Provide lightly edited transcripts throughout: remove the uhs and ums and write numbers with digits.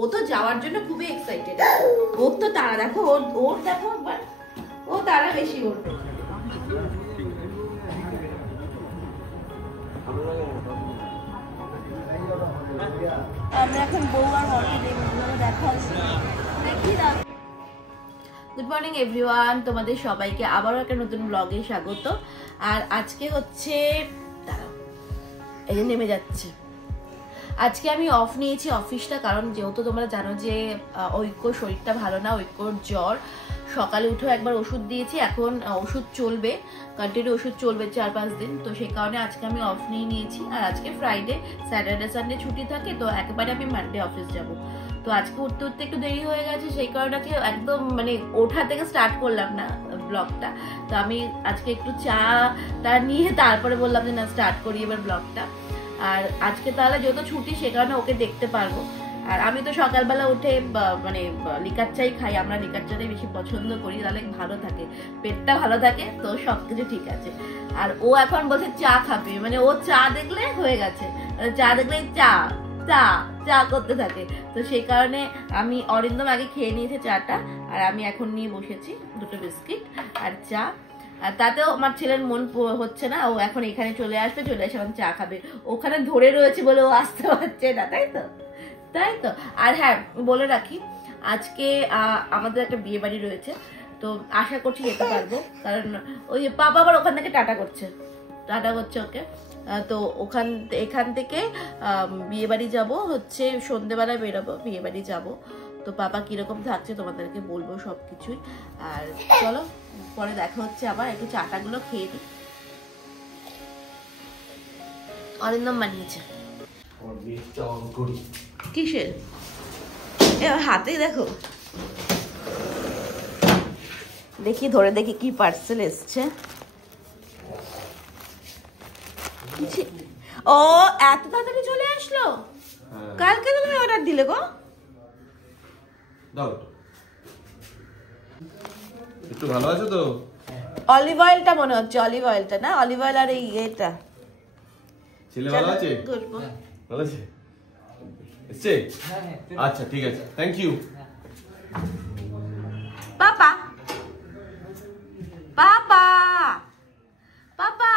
ও তো যাওয়ার জন্য খুবই এক্সাইটেড। ওর তো তারা দেখো, ওর দেখো একবার, ও তারা বেশি ওর। আমরা এখন বউ আর মর্নিং দেখা হচ্ছে, দেখি না। গুড মর্নিং এভরিওয়ান, তোমাদের সবাইকে আবারও একটা নতুন ব্লগে স্বাগত। আর আজকে হচ্ছে এই যে নেমে যাচ্ছে, আজকে আমি অফ নিয়েছি অফিসটা, কারণ যেহেতু তোমরা জানো যে ঐক্য শরীরটা ভালো না, ঐক্যর জ্বর। সকালে উঠেও একবার ওষুধ দিয়েছি, এখন ওষুধ চলবে, কন্টিনিউ ওষুধ চলবে 4-5 দিন। তো সেই কারণে আজকে আমি অফ নিয়ে নিয়েছি। আর আজকে ফ্রাইডে, স্যাটারডে সানডে ছুটি থাকে, তো একেবারে আমি মানডে অফিস যাব। তো আজকে উঠতে উঠতে একটু দেরি হয়ে গেছে, সেই কারণে একদম মানে ওঠা থেকে স্টার্ট করলাম না ব্লগটা। তো আমি আজকে একটু চাটা নিয়ে তারপরে বললাম যে না স্টার্ট করি এবার ব্লগটা। আর আজকে তাহলে যেহেতু ছুটি, সে কারণে ওকে দেখতে পারবো। আর আমি তো সকালবেলা উঠে মানে লিকার চাই খাই, আমরা লিকার চাটাই বেশি পছন্দ করি, তাহলে ভালো থাকে, পেটটা ভালো থাকে, তো সবকিছু ঠিক আছে। আর ও এখন বলছে চা খাবে, মানে ও চা দেখলে হয়ে গেছে, চা দেখলে চা চা চা করতে থাকে। তো সেই কারণে আমি অরিন্দম আগে খেয়ে নিয়েছে চাটা, আর আমি এখন নিয়ে বসেছি 2টো বিস্কিট আর চা। আর তাতেও আমার ছেলের মন হচ্ছে না, ও এখন এখানে চলে আসবে, চলে এসে এখন চা খাবে। ওখানে ধরে রয়েছে বলে ও আসতে পারছে না, তাই তো? তাই তো। আর হ্যাঁ বলে রাখি, আজকে আমাদের একটা বিয়ে বাড়ি রয়েছে, তো আশা করছি যেতে পারবো, কারণ ওই পাপা আবার ওখান থেকে টাটা করছে ওকে। তো এখান থেকে বিয়ে বাড়ি যাবো, হচ্ছে সন্ধ্যেবেলায় বেরোবো, বিয়ে বাড়ি যাবো। তো পাপা কিরকম থাকছে তোমাদেরকে বলবো সবকিছুই। আর চলো পরে দেখা হচ্ছে, আবার একটু চাটাগুলো খেয়ে দিই। অরিন্দম বানিয়েছে। কিসের? এবার হাতে দেখো, দেখি ধরে দেখি কি পার্সেল এসছে। ও এত তাড়াতাড়ি চলে আসলো, কালকে তুমি অর্ডার দিলে গো? দাও একটু ভালো আছে তো? অলিভ অয়েলটা মনে হচ্ছে, অলিভ অয়েলটা না, অলিভ অয়েল আর এই এটা। ছেলে ভালো আছে? ভালো আছে? এসছে? আচ্ছা ঠিক আছে, থ্যাংক ইউ। পাপা পাপা পাপা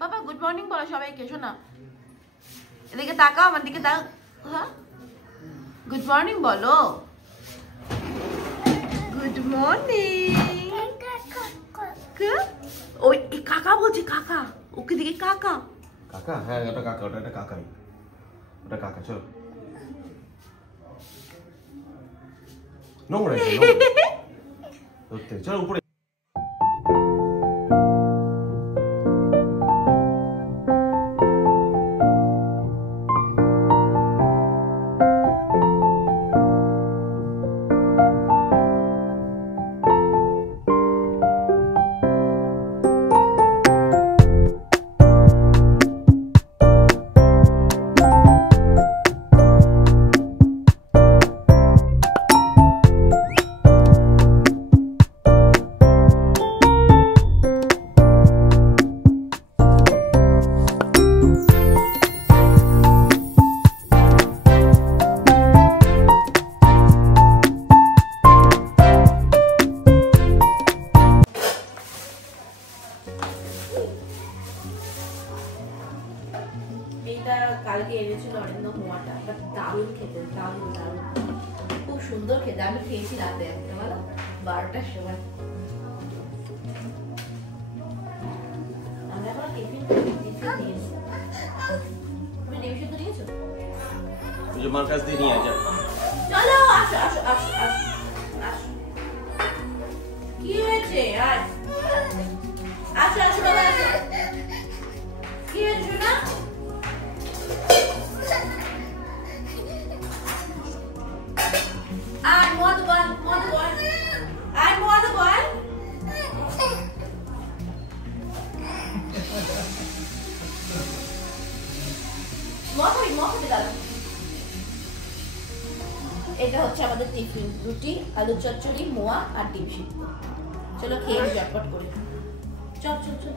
পাপা গুড মর্নিং বলো সবাইকে, শোনা এদিকে তাকাও, আমার দিকে তাকাও। হ্যাঁ গুড মর্নিং বলো, গুড মর্নিং। ওই কাকা বলছি, কাকা, ওকে দিকে কাকা। কাকা? হ্যাঁ ওটা কাকা, ওটা একটা কাকাই, ওটা কাকা। চলো নোংরা চলো উপরে। কালকে এনেছিল অরিন্দম মোয়াটা, দারুণ খেতে, দারুণ দারুণ, খুব সুন্দর খেতে। আমি খেয়েছি রাতে একটা, বলো 12টার সময়। আমরা এখন টিফিন নিয়েছি। তুমি ডিম সিদ্ধ নিয়েছো? ওই যে মার কাছ দিয়ে নিয়ে যা। চলো আসো আসো আসো আসো আসো। কি হয়েছে? আর আসো আসো বাবা আসো। কি হয়েছে না? আর মদ বল, মদ বল, আর মদ বল। এটা হচ্ছে আমাদের টিফিন, রুটি, আলু চচ্চড়ি, মোয়া আর ডিম সিদ্ধ। চলো খেয়ে ঝটপট করে, চল চল চল।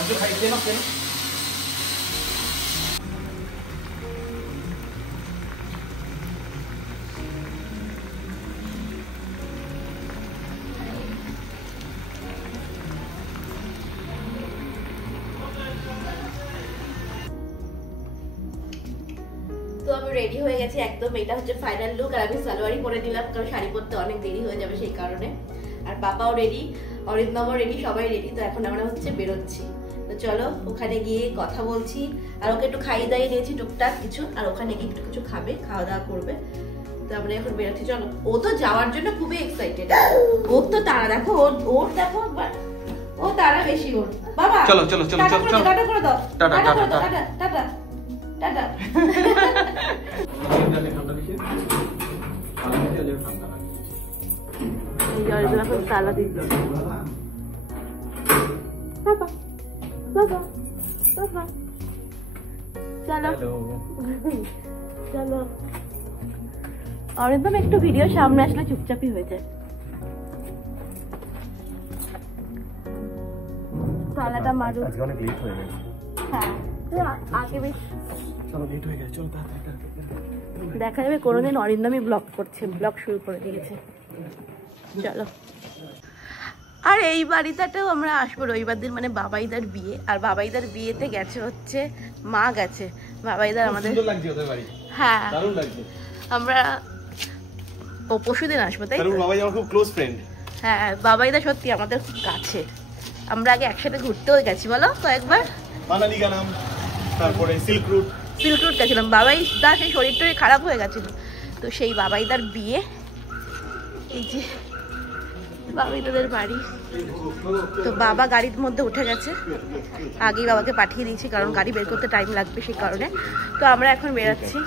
আসো খাই কেন কেন তো আমি রেডি হয়ে গেছি একদম। এটা হচ্ছে ফাইনাল লুক। আর আমি সালোয়ারই পরে নিলাম কারণ শাড়ি পরতে অনেক দেরি হয়ে যাবে সেই কারণে। আর পাপাও রেডি, অরিন্দমও রেডি, সবাই রেডি। তো এখন আমরা হচ্ছে বেরোচ্ছি। তো চলো ওখানে গিয়ে কথা বলছি। আর ওকে একটু খাইয়ে দাইয়ে দিয়েছি টুকটাক কিছু, আর ওখানে গিয়ে একটু কিছু খাবে, খাওয়া দাওয়া করবে। তো আমরা এখন বেরোচ্ছি। চলো। ও তো যাওয়ার জন্য খুবই এক্সাইটেড। ওর তো তারা দেখো, ওর দেখো একবার, ও তারা বেশি ওর। বাবা চলো চলো চলো চলো টাটা করে দাও, tata tata tata tata tata. তালা দিচ্ছে বাবা বাবা বাবা। চলো চলো। অরিন্দম একটু ভিডিও সামনে আসলে চুপচাপই হয়ে যায়। তালাটা মারু। আজকে অনেক লেট হয়ে গেছে। হ্যাঁ আগে বেশ চলো লেট হয়ে গেছে। চলো দেখা যাবে কোনোদিন অরিন্দমই ব্লগ করছে, ব্লগ শুরু করে দিয়েছে। চলো। আর এই বাড়িটাতেও আমরা আসবো রবিবার দিন, মানে বাবাইদার বিয়ে। আর বাবাইদার বিয়েতে গেছে হচ্ছে মা গেছে। বাবাইদার আমাদের সুন্দর লাগছে ওদের বাড়ি। হ্যাঁ দারুণ লাগছে। আমরা পরশুদিন আসবো, তাই কারণ বাবাই আমার খুব ক্লোজ ফ্রেন্ড। হ্যাঁ বাবাইদা সত্যি আমাদের খুব কাছে। আমরা আগে একসাথে ঘুরতেও গেছি বলো কয়েকবার। মানালি গেলাম, তারপরে সিল্ক রুট গেছিলাম। বাবাইদা সেই শরীরটা খারাপ হয়ে গেছিল, তো সেই বাবাইদার বিয়ে। এই যে বাবাইদাদের বাড়ি। তো বাবা গাড়ির মধ্যে উঠে গেছে, আগেই বাবাকে পাঠিয়ে দিয়েছি কারণ গাড়ি বের করতে টাইম লাগবে সেই কারণে। তো আমরা এখন বেরোচ্ছি,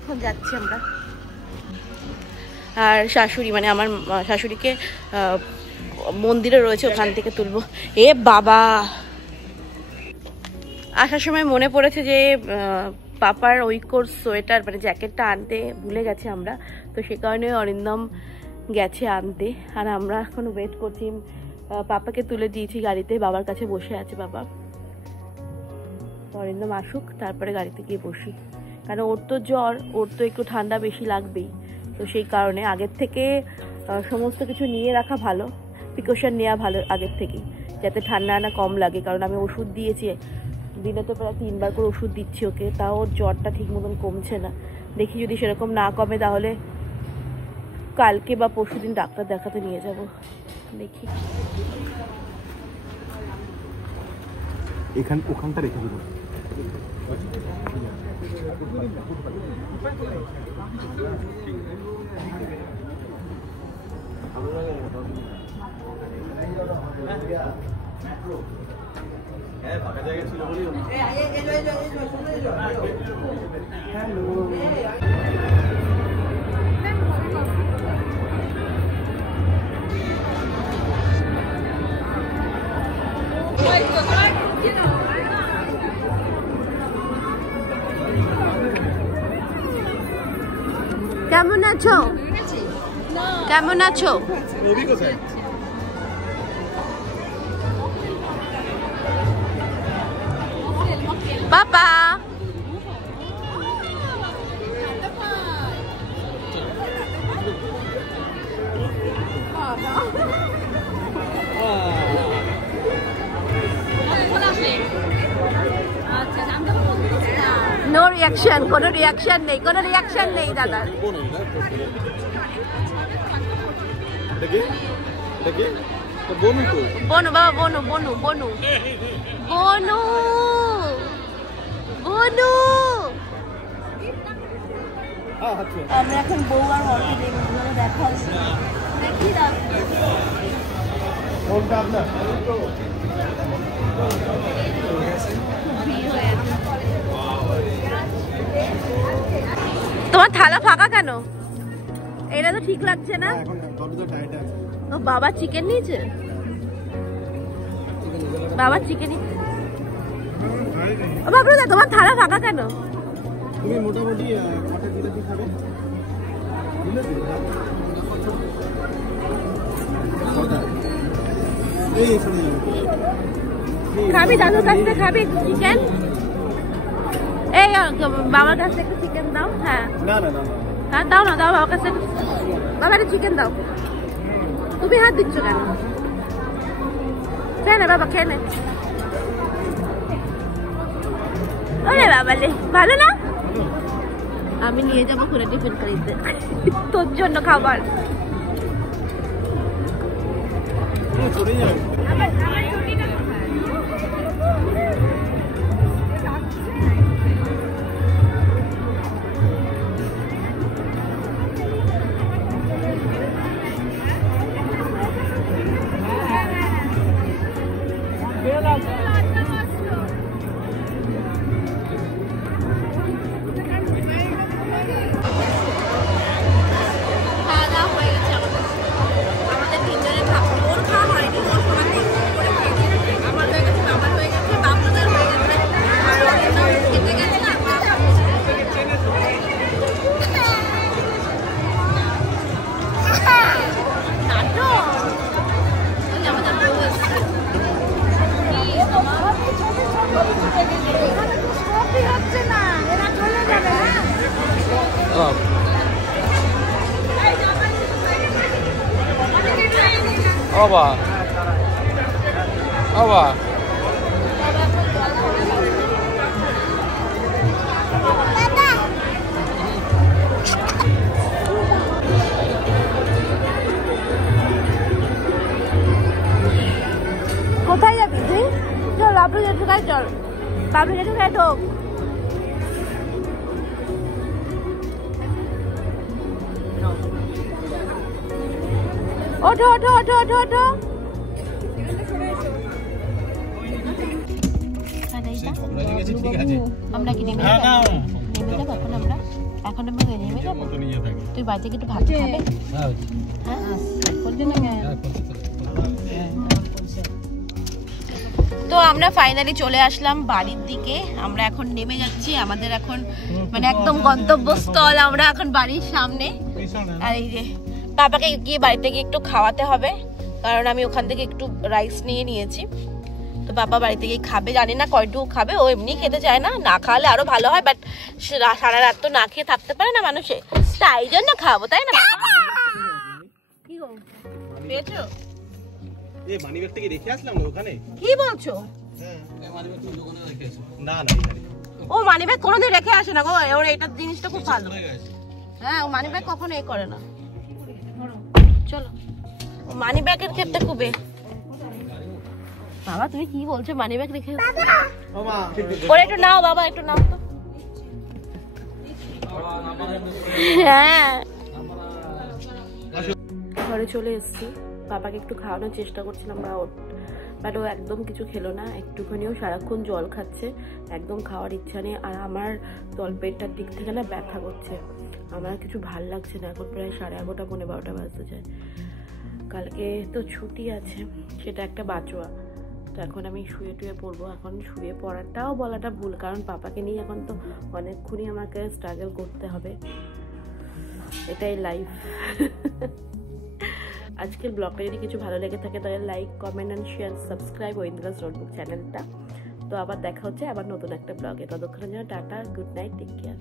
এখন যাচ্ছি আমরা। আর শাশুড়ি, মানে আমার শাশুড়িকে মন্দিরে রয়েছে, ওখান থেকে তুলবো। এ বাবা, আসার সময় মনে পড়েছে যে পাপার ঐক্যর সোয়েটার মানে জ্যাকেটটা আনতে ভুলে গেছে আমরা। তো সে কারণে অরিন্দম গেছে আনতে। আর আমরা এখন ওয়েট করছি। পাপাকে তুলে দিয়েছি গাড়িতে, বাবার কাছে বসে আছে বাবা। অরিন্দম আসুক তারপরে গাড়িতে গিয়ে বসি, কারণ ওর তো জ্বর, ওর তো একটু ঠান্ডা বেশি লাগবেই। তো সেই কারণে আগের থেকে সমস্ত কিছু নিয়ে রাখা ভালো, প্রিকশন নেওয়া ভালো আগের থেকেই, যাতে ঠান্ডা না কম লাগে। কারণ আমি ওষুধ দিয়েছি, দিনে তো প্রায় 3 বার করে ওষুধ দিচ্ছি ওকে, তাও ওর জ্বরটা ঠিক মতন কমছে না। দেখি যদি সেরকম না কমে তাহলে কালকে বা পরশুদিন ডাক্তার দেখাতে নিয়ে যাব। দেখি ওখানটা রেখে দেবো। হ্যাঁ ফাঁকা জায়গা ছিল বলি। কেমন আছো? কেমন আছো? পাপা নো রিয়াকশন, কোনো রিয়াকশন নেই, কোনো রিয়াকশন নেই দাদা। বনু বাবা, বনু বনু বনু বনু বনু। আমরা এখন বউ আর মর্তি দেখা হচ্ছে, দেখি না তোমার থালা ফাঁকা কেন? এটা তো ঠিক লাগছে না। ও বাবা চিকেন নিয়েছে, বাবা চিকেন। ও বাবা তোমার থালা ফাঁকা কেন? তুমি মোটামুটি কটা জিলাপি খাবে? জিলাপি এই শুনে খাবি দাদুর কাছ থেকে খাবি চিকেন? এই বাবার কাছ থেকে চিকেন দাও। হ্যাঁ না না না হ্যাঁ দাও না, দাও বাবার কাছে। বাবা একটা চিকেন দাও। তুমি হাত দিচ্ছ কেন? খেয়ে নে বাবা, খেয়ে নে। ওরে বাবা রে, ভালো না? আমি নিয়ে যাবো খুলে টিফিন করিতে তোর জন্য খাবার। চলে যাবে। Oba. Oba. কোথায় যাবি তুই? চল বাবলু জেঠু খাই, চল বাবলু জেঠু খাই ঢোক। ওঠো ওঠো ওঠো ওঠো ওঠো। আমরা কি নেমে যাবো? নেমে যাবো এখন আমরা? এখন আমরা নেমে যাবো? তুই বাড়ি থেকে একটু ভাত খাবে? তো আমরা ফাইনালি চলে আসলাম বাড়ির দিকে। আমরা এখন নেমে যাচ্ছি, আমাদের এখন মানে একদম গন্তব্যস্থল। আমরা এখন বাড়ির সামনে। আর এই যে বাবাকে গিয়ে বাড়িতে গিয়ে একটু খাওয়াতে হবে, কারণ আমি ওখান থেকে একটু রাইস নিয়ে নিয়েছি। তো বাবা বাড়িতে গিয়ে খাবে, জানি না কয়টুকু খাবে। ও এমনি খেতে চায় না, না খাওয়ালে আরো ভালো হয়, বাট সারা রাত তো না খেয়ে থাকতে পারে না মানুষে, তাই জন্য খাবো, তাই না? কি গো পেয়েছো? এই মানি ব্যাগটা কি রেখে আসলাম না ওখানে? কি বলছো? হ্যাঁ মানি ব্যাগ তুমি দোকানে রেখে এসো। না না এখানে। ও মানি ব্যাগ কোনোদিন রেখে আসে না গো, ওর এটা জিনিসটা খুব ভালো। হ্যাঁ ও মানি ব্যাগ কখনো এই করে না। চলো, মানি ব্যাগের ক্ষেত্রে খুবই। বাবা তুমি কি বলছো? মানি ব্যাগ রেখে ওমা ওরে একটু নাও বাবা, একটু নাও তো। হ্যাঁ ঘরে চলে এসেছি, বাবাকে একটু খাওয়ানোর চেষ্টা করছিলাম বাট ও একদম কিছু খেলো না, একটুখানিও সারাক্ষণ জল খাচ্ছে, একদম খাওয়ার ইচ্ছা নেই। আর আমার তলপেটটার দিক থেকে না ব্যথা করছে, আমার কিছু ভাল লাগছে না। এখন প্রায় 11:30 পৌনে 12টা বাজতে যায়। কালকে তো ছুটি আছে, সেটা একটা বাঁচোয়া। তো এখন আমি শুয়ে টুয়ে পড়বো। এখন শুয়ে পড়াটাও বলাটা ভুল, কারণ পাপাকে নিয়ে এখন তো অনেকক্ষণই আমাকে স্ট্রাগল করতে হবে, এটাই লাইফ। আজকের ব্লগটা যদি কিছু ভালো লেগে থাকে তাহলে like, comment and share, subscribe ঐন্দ্রাস নোটবুক চ্যানেলটা। তো আবার দেখা হচ্ছে আবার নতুন একটা ব্লগে। ততক্ষণের জন্য টাটা, গুড নাইট, টেক কেয়ার।